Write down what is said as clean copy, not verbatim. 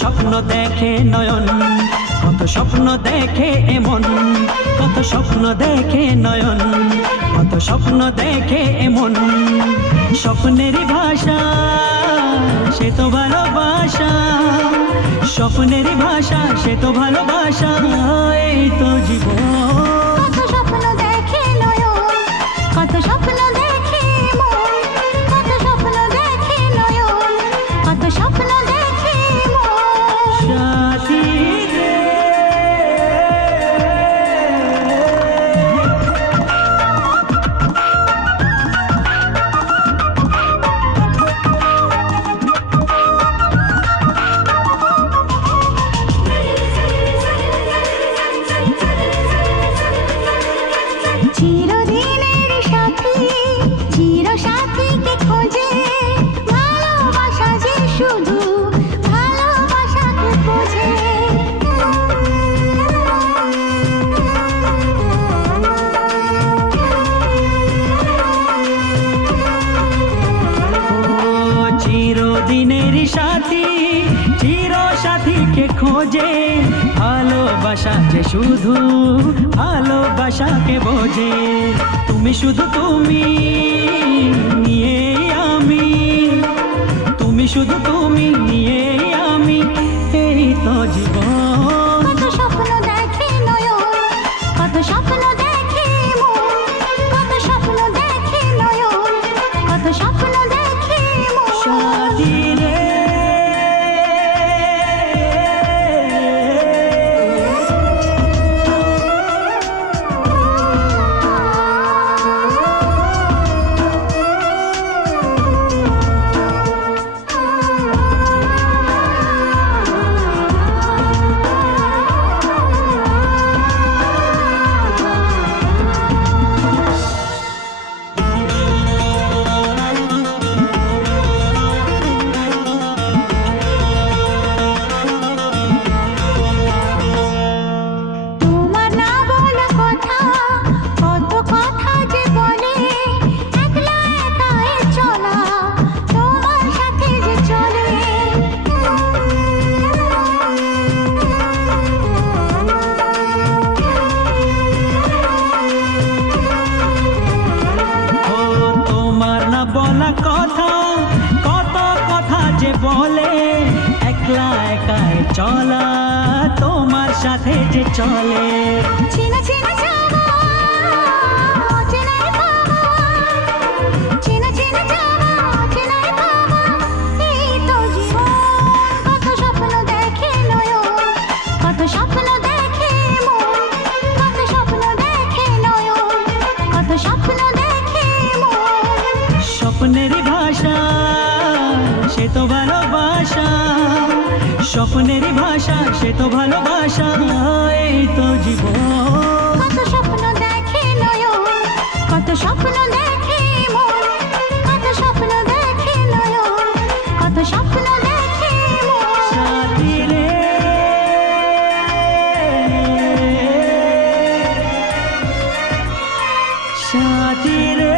স্বপ্ন দেখে নয়ন, কত স্বপ্ন দেখে এমন, কত স্বপ্ন দেখে নয়ন, কত স্বপ্ন দেখে এমন। স্বপ্নের ভাষা সে তো ভালোবাসা, স্বপ্নের ভাষা সে তো ভালোবাসা, এই তো জীবন। কত স্বপ্ন দেখে নয়ন, কত স্বপ্ন দেখে মন, কত স্বপ্ন দেখে নয়ন, কত স্বপ্ন দেখে মন। সাথী রে চিরদিনের সাথী, চির সাথীকে খোঁজে, ভালোবাসা যে শুধু ভালোবাসাকে বোঝে। ও চিরদিনের সাথী, চির সাথীকে খোঁজে, ভালোবাসা যে শুধু ভালোবাসাকে বোঝে। তুমি শুধু তুমি নিয়ে আমি, তুমি শুধু তুমি নিয়ে আমি, এই তো জীবন। কত স্বপ্ন দেখে নয়ন, কত স্বপ্ন দেখে মন, কত স্বপ্ন দেখে নয়ন, কত স্বপ্ন দেখে মন। সাথী রে তোমার না বলা কথা, কত কথা যে বলে, একলা একাই চলা তোমার সাথে যে চলে। ও তোমার না বলা কথা, কত কথা যে বলে, একলা একাই চলা তোমার সাথে যে চলে। চেনা চেনা যাওয়া, অচেনাই পাওয়া, চেনা চেনা যাওয়া, অচেনাই পাওয়া, এই তো জীবন। কত স্বপ্ন দেখে নয়ন, কত স্বপ্ন দেখে মন, কত স্বপ্ন দেখে নয়ন, কত স্বপ্ন দেখে মন। স্বপ্নের ভাষা সে তো ভালোবাসা, স্বপ্নের ভাষা সে তো ভালোবাসা, এই তো জীবন। কত স্বপ্ন দেখে নয়ন, কত স্বপ্ন দেখে মন, কত স্বপ্ন দেখে নয়ন, কত স্বপ্ন দেখে মন। সাথী রে সাথী রে